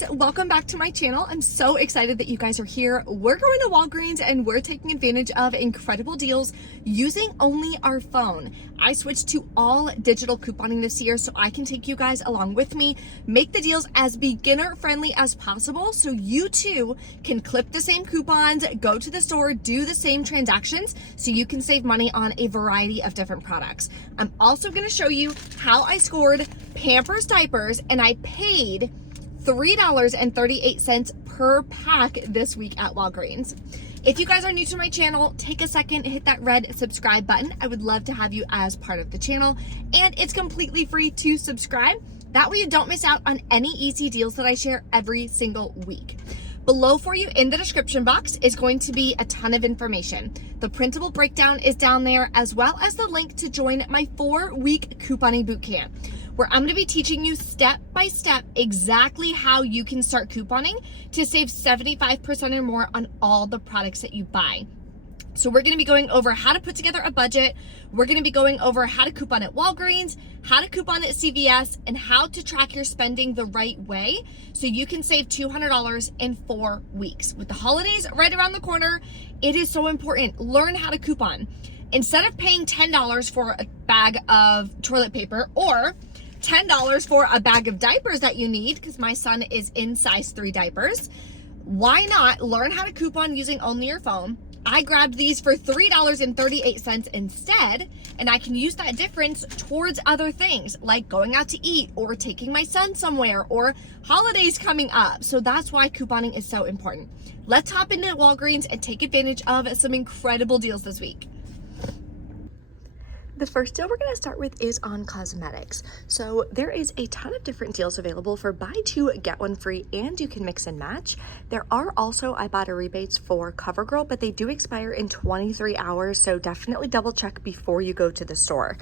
guys, welcome back to my channel. I'm so excited that you guys are here. We're going to Walgreens and we're taking advantage of incredible deals using only our phone. I switched to all digital couponing this year so I can take you guys along with me, make the deals as beginner friendly as possible so you too can clip the same coupons, go to the store, do the same transactions so you can save money on a variety of different products. I'm also going to show you how I scored Pampers diapers and I paid $3.38 per pack this week at Walgreens. If you guys are new to my channel, take a second, hit that red subscribe button. I would love to have you as part of the channel, and it's completely free to subscribe. That way you don't miss out on any easy deals that I share every single week. Below for you in the description box is going to be a ton of information. The printable breakdown is down there, as well as the link to join my 4-week couponing bootcamp, where I'm gonna be teaching you step by step exactly how you can start couponing to save 75% or more on all the products that you buy. So we're gonna be going over how to put together a budget. We're gonna be going over how to coupon at Walgreens, how to coupon at CVS, and how to track your spending the right way so you can save $200 in 4 weeks. With the holidays right around the corner, it is so important. Learn how to coupon. Instead of paying $10 for a bag of toilet paper or $10 for a bag of diapers that you need, because my son is in size 3 diapers, why not learn how to coupon using only your phone? I grabbed these for $3.38 instead, and I can use that difference towards other things like going out to eat or taking my son somewhere or holidays coming up. So that's why couponing is so important. Let's hop into Walgreens and take advantage of some incredible deals this week. The first deal we're going to start with is on cosmetics. So there is a ton of different deals available for buy 2 get 1 free, and you can mix and match. There are also Ibotta rebates for CoverGirl, but they do expire in 23 hours, so definitely double check before you go to the store.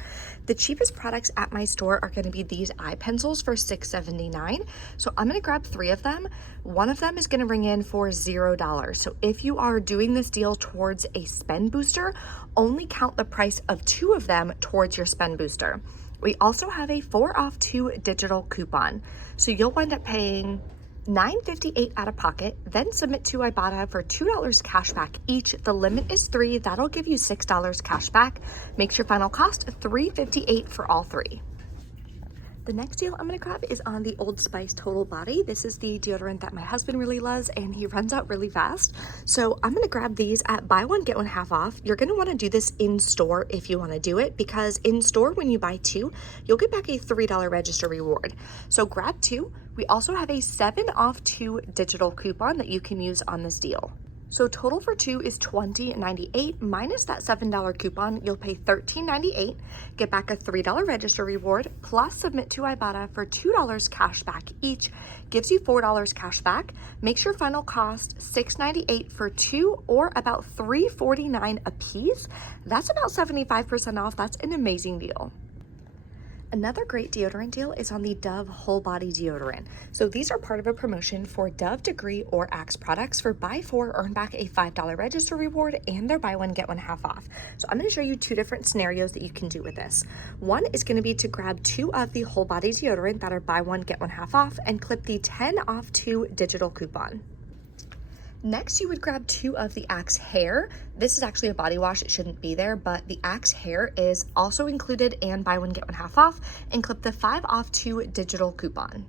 The cheapest products at my store are going to be these eye pencils for $6.79. So I'm going to grab 3 of them. One of them is going to ring in for $0. So if you are doing this deal towards a spend booster, only count the price of 2 of them towards your spend booster. We also have a 4 off 2 digital coupon. So you'll wind up paying $9.58 out of pocket, then submit to Ibotta for $2 cash back each. The limit is 3. That'll give you $6 cash back. Makes your final cost $3.58 for all 3. The next deal I'm going to grab is on the Old Spice Total Body. This is the deodorant that my husband really loves, and he runs out really fast. So I'm going to grab these at buy 1 get 1 half off. You're going to want to do this in store if you want to do it, because in store when you buy 2, you'll get back a $3 register reward. So grab 2. We also have a 7 off 2 digital coupon that you can use on this deal. So total for 2 is $20.98 minus that $7 coupon. You'll pay $13.98, get back a $3 register reward, plus submit to Ibotta for $2 cash back each, gives you $4 cash back, makes your final cost $6.98 for 2, or about $3.49 a piece. That's about 75% off. That's an amazing deal. Another great deodorant deal is on the Dove Whole Body Deodorant. So these are part of a promotion for Dove, Degree, or Axe products for buy 4, earn back a $5 register reward, and they're buy 1, get 1 half off. So I'm going to show you 2 different scenarios that you can do with this. One is going to be to grab 2 of the Whole Body Deodorant that are buy 1, get 1 half off and clip the 10 off 2 digital coupon. Next, you would grab 2 of the Axe Hair. This is actually a body wash. It shouldn't be there, but the Axe Hair is also included and buy 1, get 1 half off, and clip the 5 off 2 digital coupon.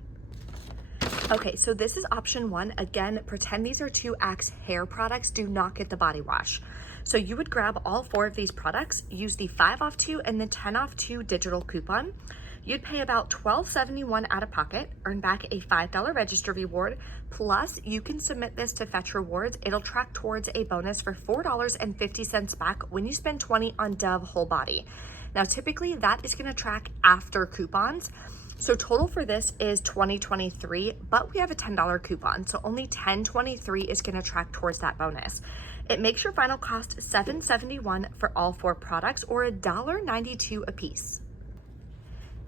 Okay, so this is option 1. Again, pretend these are 2 Axe Hair products. Do not get the body wash. So you would grab all 4 of these products, use the 5 off 2 and the 10 off 2 digital coupon. You'd pay about $12.71 out of pocket, earn back a $5 register reward, plus you can submit this to Fetch Rewards. It'll track towards a bonus for $4.50 back when you spend $20 on Dove Whole Body. Now, typically that is going to track after coupons. So total for this is $20.23, but we have a $10 coupon, so only $10.23 is going to track towards that bonus. It makes your final cost $7.71 for all 4 products, or $1.92 a piece.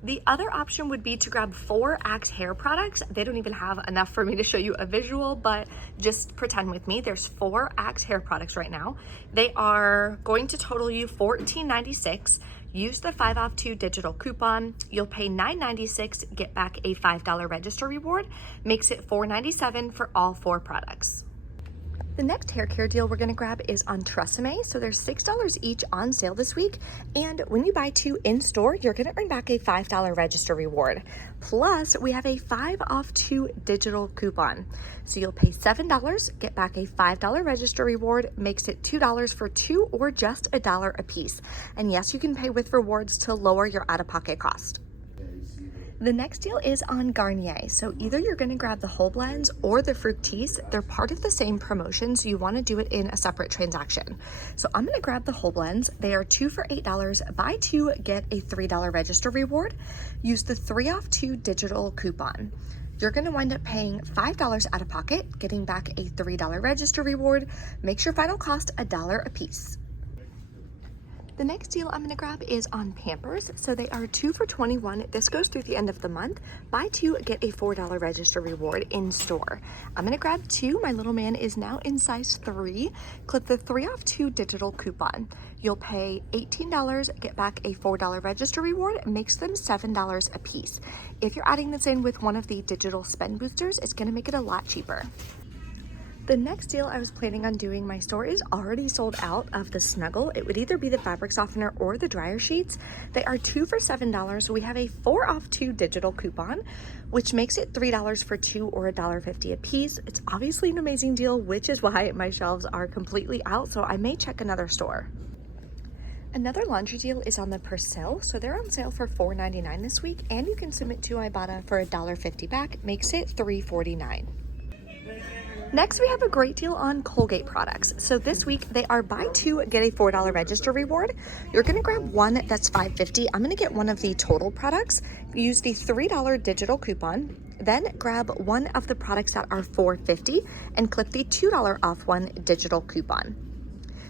The other option would be to grab 4 Axe Hair products. They don't even have enough for me to show you a visual, but just pretend with me. There's 4 Axe Hair products right now. They are going to total you $14.96. Use the 5 off 2 digital coupon. You'll pay $9.96, get back a $5 register reward, makes it $4.97 for all 4 products. The next hair care deal we're gonna grab is on Tresemme. So there's $6 each on sale this week. And when you buy 2 in store, you're gonna earn back a $5 register reward. Plus, we have a 5 off 2 digital coupon. So you'll pay $7, get back a $5 register reward, makes it $2 for 2 or just $1 a piece. And yes, you can pay with rewards to lower your out-of-pocket cost. The next deal is on Garnier. So either you're gonna grab the whole blends or the Fructis. They're part of the same promotion, so you wanna do it in a separate transaction. So I'm gonna grab the whole blends. They are 2 for $8. Buy 2, get a $3 register reward. Use the 3 off 2 digital coupon. You're gonna wind up paying $5 out of pocket, getting back a $3 register reward. Makes your final cost $1 a piece. The next deal I'm gonna grab is on Pampers. So they are 2 for $21. This goes through the end of the month. Buy 2, get a $4 register reward in store. I'm gonna grab 2. My little man is now in size 3. Click the 3 off 2 digital coupon. You'll pay $18, get back a $4 register reward, makes them $7 a piece. If you're adding this in with one of the digital spend boosters, it's gonna make it a lot cheaper. The next deal I was planning on doing, my store is already sold out of the Snuggle. It would either be the fabric softener or the dryer sheets. They are 2 for $7. We have a 4 off 2 digital coupon, which makes it $3 for 2 or $1.50 a piece. It's obviously an amazing deal, which is why my shelves are completely out, so I may check another store. Another laundry deal is on the Persil. So they're on sale for $4.99 this week, and you can submit to Ibotta for $1.50 back, makes it $3.49. Next, we have a great deal on Colgate products. So this week they are buy 2, get a $4 register reward. You're gonna grab one that's $5.50. I'm gonna get one of the total products, use the $3 digital coupon, then grab one of the products that are $4.50 and click the $2 off one digital coupon.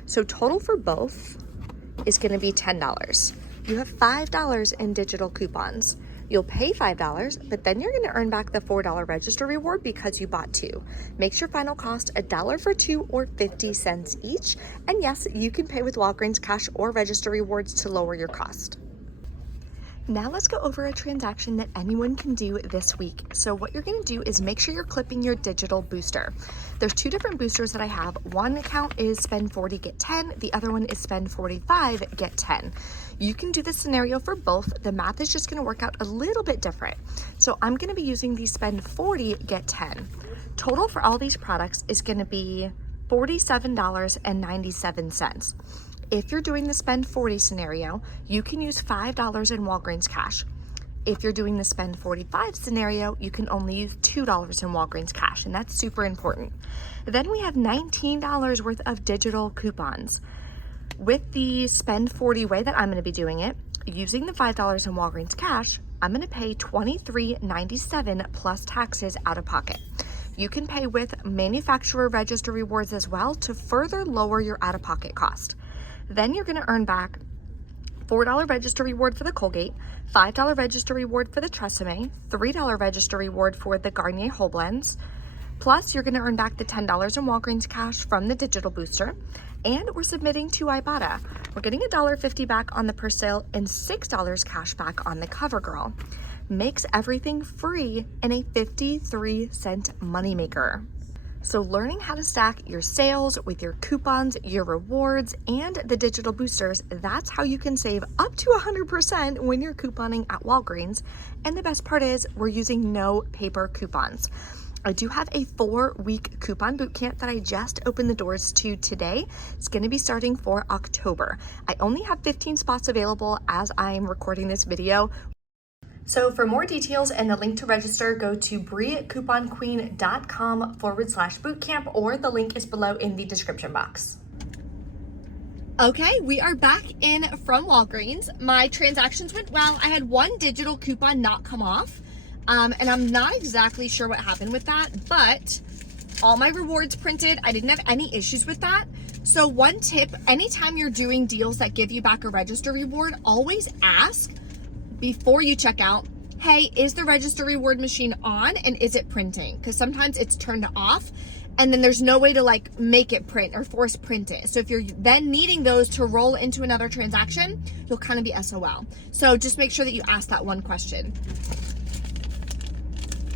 So total for both is gonna be $10. You have $5 in digital coupons. You'll pay $5, but then you're gonna earn back the $4 register reward because you bought 2. Makes your final cost $1 for 2 or 50 cents each. And yes, you can pay with Walgreens cash or register rewards to lower your cost. Now let's go over a transaction that anyone can do this week. So what you're gonna do is make sure you're clipping your digital booster. There's 2 different boosters that I have. One account is spend 40, get 10. The other one is spend 45, get 10. You can do this scenario for both. The math is just gonna work out a little bit different. So I'm gonna be using the spend 40, get 10. Total for all these products is gonna be $47.97. If you're doing the spend 40 scenario, you can use $5 in Walgreens cash. If you're doing the spend 45 scenario, you can only use $2 in Walgreens cash, and that's super important. Then we have $19 worth of digital coupons. With the spend 40 way that I'm gonna be doing it, using the $5 in Walgreens cash, I'm gonna pay $23.97 plus taxes out of pocket. You can pay with manufacturer register rewards as well to further lower your out-of-pocket cost. Then you're gonna earn back $4 register reward for the Colgate, $5 register reward for the Tresemme, $3 register reward for the Garnier whole blends. Plus, you're gonna earn back the $10 in Walgreens cash from the digital booster. And we're submitting to Ibotta. We're getting $1.50 back on the Persil and $6 cash back on the CoverGirl. Makes everything free and a 53-cent moneymaker. So learning how to stack your sales with your coupons, your rewards, and the digital boosters, that's how you can save up to 100% when you're couponing at Walgreens. And the best part is we're using no paper coupons. I do have a 4-week coupon bootcamp that I just opened the doors to today. It's gonna be starting for October. I only have 15 spots available as I'm recording this video. So for more details and the link to register, go to briecouponqueen.com/bootcamp, or the link is below in the description box. Okay, we are back in from Walgreens. My transactions went well. I had one digital coupon not come off, and I'm not exactly sure what happened with that, but all my rewards printed. I didn't have any issues with that. So one tip, anytime you're doing deals that give you back a register reward, always ask before you check out, hey, is the register reward machine on and is it printing? Because sometimes it's turned off and then there's no way to like make it print or force print it. So if you're then needing those to roll into another transaction, you'll kind of be SOL. So just make sure that you ask that one question.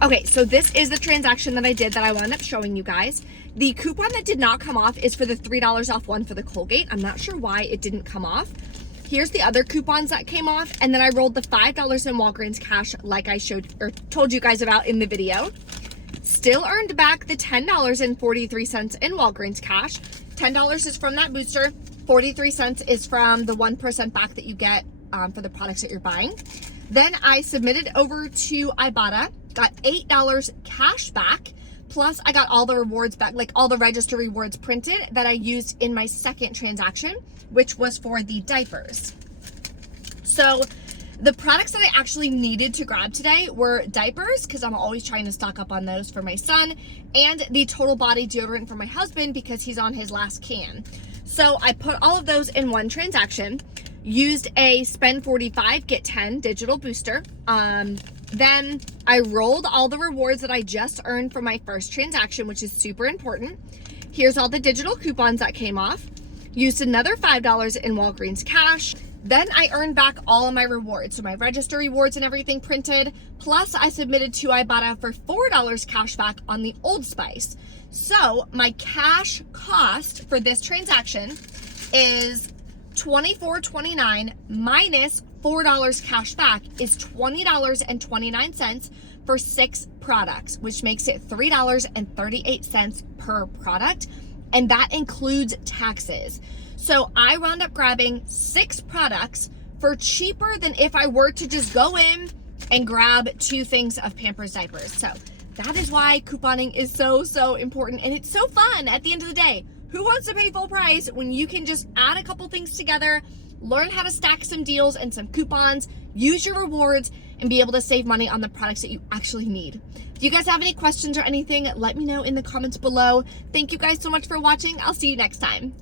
Okay, so this is the transaction that I did that I wound up showing you guys. The coupon that did not come off is for the $3 off one for the Colgate. I'm not sure why it didn't come off. Here's the other coupons that came off, and then I rolled the $5 in Walgreens cash like I showed or told you guys about in the video. Still earned back the $10.43 in Walgreens cash. $10 is from that booster. 43 cents is from the 1% back that you get for the products that you're buying. Then I submitted over to Ibotta, got $8 cash back, plus I got all the rewards back, like all the register rewards printed that I used in my second transaction, which was for the diapers. So the products that I actually needed to grab today were diapers, because I'm always trying to stock up on those for my son, and the total body deodorant for my husband because he's on his last can. So I put all of those in one transaction, used a spend 45, get 10 digital booster. Then I rolled all the rewards that I just earned from my first transaction, which is super important. Here's all the digital coupons that came off. Used another $5 in Walgreens cash. Then I earned back all of my rewards. So my register rewards and everything printed. Plus I submitted to Ibotta for $4 cash back on the Old Spice. So my cash cost for this transaction is $24.29 minus $4 cash back is $20.29 for 6 products, which makes it $3.38 per product. And that includes taxes. So I wound up grabbing 6 products for cheaper than if I were to just go in and grab 2 things of Pampers diapers. So that is why couponing is so important, and it's so fun at the end of the day. Who wants to pay full price when you can just add a couple things together, learn how to stack some deals and some coupons, use your rewards, and be able to save money on the products that you actually need. If you guys have any questions or anything, let me know in the comments below. Thank you guys so much for watching. I'll see you next time.